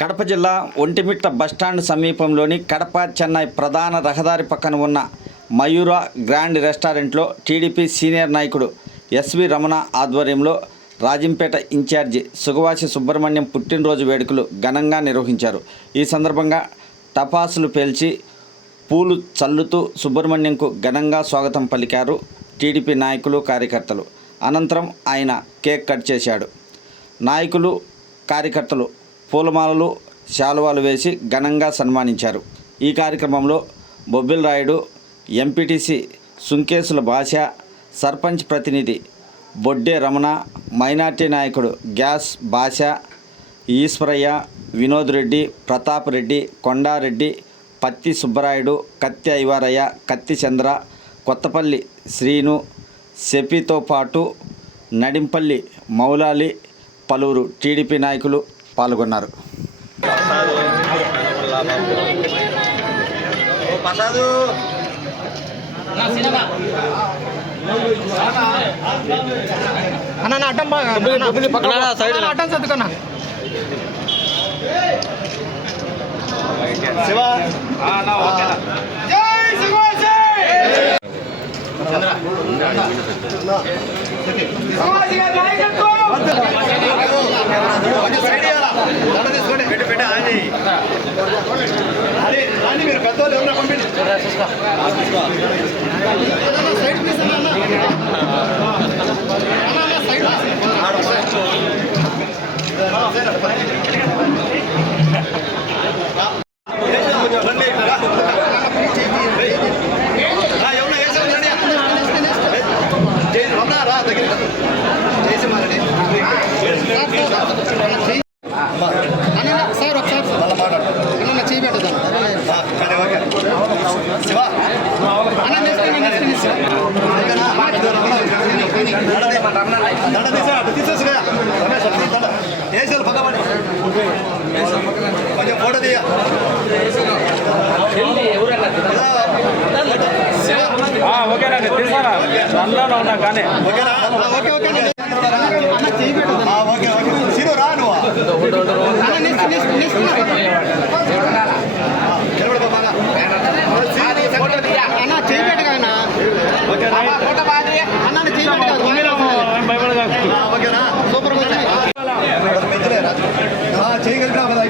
కడప జిల్లా ఒంటిమిట్ట బస్టాండ్ సమీపంలోని కడప చెన్నై ప్రధాన రహదారి పక్కన ఉన్న మయూర గ్రాండ్ రెస్టారెంట్లో టీడీపీ సీనియర్ నాయకుడు ఎస్వి రమణ ఆధ్వర్యంలో రాజంపేట ఇన్ఛార్జి సుగవాసి సుబ్రహ్మణ్యం పుట్టినరోజు వేడుకలు ఘనంగా నిర్వహించారు. ఈ సందర్భంగా టపాసులు పేల్చి పూలు చల్లుతూ సుబ్రహ్మణ్యంకు ఘనంగా స్వాగతం పలికారు టీడీపీ నాయకులు, కార్యకర్తలు. అనంతరం ఆయన కేక్ కట్ చేశాడు. నాయకులు, కార్యకర్తలు పూలమాలలు, శాలువాలు వేసి ఘనంగా సన్మానించారు. ఈ కార్యక్రమంలో బొబ్బిల్ రాయుడు, ఎంపీటీసీ సుంకేసుల భాష, సర్పంచ్ ప్రతినిధి బొడ్డే రమణ, మైనార్టీ నాయకుడు గ్యాస్ భాష, ఈశ్వరయ్య, వినోద్ రెడ్డి, ప్రతాప్ రెడ్డి, కొండారెడ్డి, పత్తి సుబ్బరాయుడు, కత్తి ఐవారయ్య, కత్తి చంద్ర, కొత్తపల్లి శ్రీను, సెపితో పాటు నడింపల్లి మౌలాలి, పలువురు టీడీపీ నాయకులు పాల్గొన్నారు. మీరు పెద్దవాళ్ళు ఎవరైనా పంపించండి. కొంచెం ఫోటో తీయ ఓకేనండి, తీసారా అందులోనే ఉన్నా కానీ ఓకేనా? Okay okay okay okay Seenu రా నువ్వు చేయగలిగినా కదా